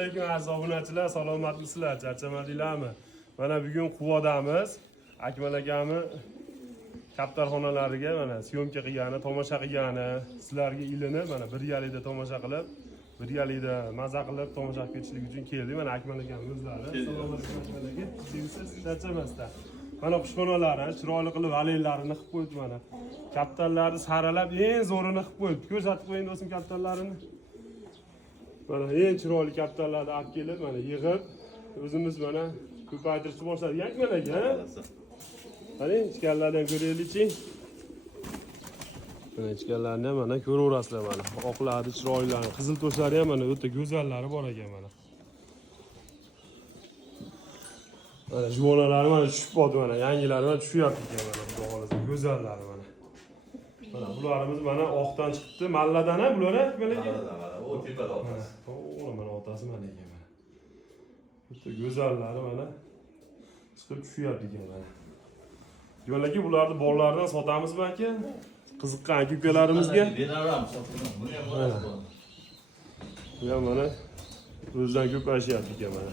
alaykum aziz obunachilar, salomatmisizlar, charchamadinglarmi? Mana bugun Quvadamiz. Akmal akami kaptarxonalariga mana syomka qilgani, tomosha qilgani, sizlarga ilinib mana birgalikda tomosha qilib, birgalikda maza qilib tomosha qilib ketishlik uchun keldik. Mana Akmal akami o'zlari. Assalomu alaykum Akmal aka. Siz charchamasdan. Mana qushxonalari chiroyli qilib alaylarini qilib qo'ydi mana. Kaptarlarni saralab eng zo'rini qilib qo'ydi. Ko'rsatib qo'ying do'stim kaptarlarini. Mana eng chiroyli kaptarlarni olib kelib, mana yig'ib, o'zimiz mana ko'paytirishni boshladik. Akmal aka. Mana ichkarlardan ko'raylik-chi. Mana ichkarlarni ham mana ko'raverasizlar mana. Oqlari chiroyli, qizil to'shlari ham mana o'ta go'zallari bor ekan mana. Mana juvonalari mana tushib qoldi mana, yangilari mana tushyapti ekan mana, xudo xolasa go'zallari mana. Mana bularimiz mana oqdan chiqibdi, malladan-a bular-a? Malladan, o tepada otasi. To'g'ri, mana otasi mana ekan mana. O'ta go'zallari mana chiqib tushyapti ekan mana. Yo'laki bularni bolalardan sotamizmi aka? Qiziqqan ukalarimizga. Beramiz, sotamiz. Buni ham bo'ladi. Bu ham mana o'zidan ko'payishyapti ekan mana.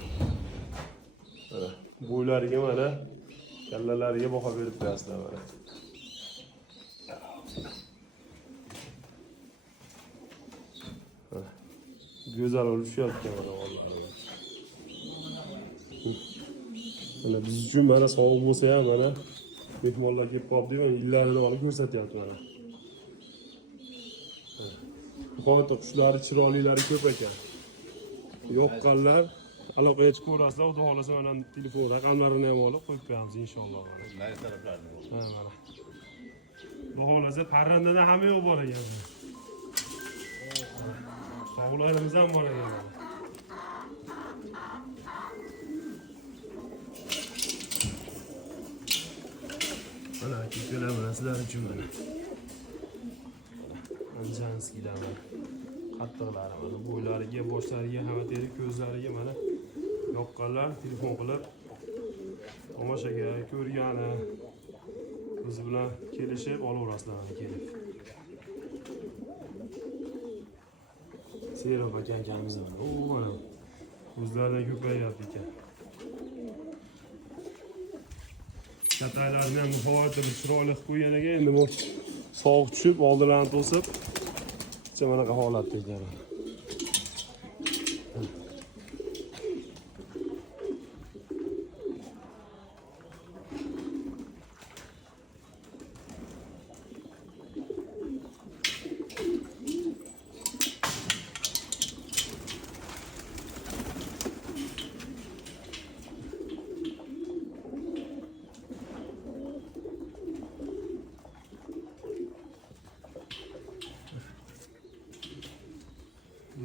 Mana bo'ylariga mana kallalariga baho berib qo'yasizlar mana. Go'zal bo'lib tushyapti mana oldinlariga. Mana biz uchun mana sovuq bo'lsa ham mana mehmonlar kelib qoldi, mana illarini olib ko'rsatyapti mana. Nihoyatda qushlari chiroylilari ko'p ekan. Yoqqanlar aloqaga chiqib ko'rasizlar, xudo xolasa mana telefon raqamlarini ham olib qo'yib qo'yamiz inshaalloh mana. Nari taraflarni bo'ldi. Ha mana. Xudo xolasa parrandada hamma yo'q bor ekan. Sog'larimiz ham bor ekan mana. Mana kekalar mana sizlar uchun mana. Anjanskiylar mana. Qattiqlari mana bo'ylariga, boshlariga, hamma teri ko'zlariga mana yoqqanlar telefon qilib tomoshaga ko'rgani biz bilan kelishib olaverasizlar mana kelib. Serob akamiz mana. O mana o'zlaridan ko'payyapti ekan. Kataylarni ham nihoyatda bir chiroyli qilib qo'ygan ekan. Endi bu sovuq tushib, oldilarini to'sib, mana bunaqa holatda ekan.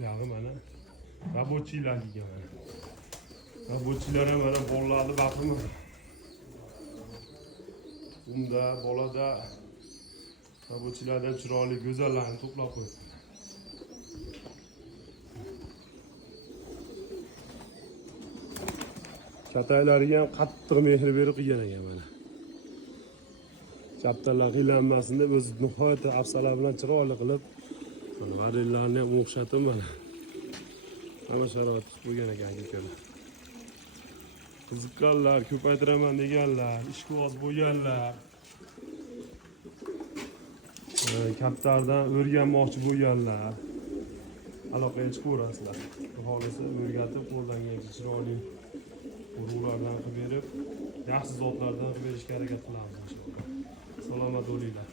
Yog'i mana robotchilar degan mana. Robotchilar ham mana bolalarni baxtimi. Unda bolada robotchilardan chiroyli go'zallarni to'plab qo'ydi. Kataylariga ham qattiq mehr berib qilgan ekan mana. Kaptarlar qiynalmasin deb o'zi nihoyatda afsalar bilan chiroyli qilib mana varillarni ham o'xshatib mana. Hamma sharoit bo'lgan ekan akalar. Qiziqqanlar, ko'paytiraman deganlar, ishqiboz bo'lganlar. Kaptardan o'rganmoqchi bo'lganlar. Aloqaga chiqaverasizlar. Xohlasa o'rgatib, qo'ldan kelgan chiroyli urug'lardan qilib berib, yaxshi zotlardan qilib berishga harakat qilamiz inshaalloh. Salomat bo'linglar.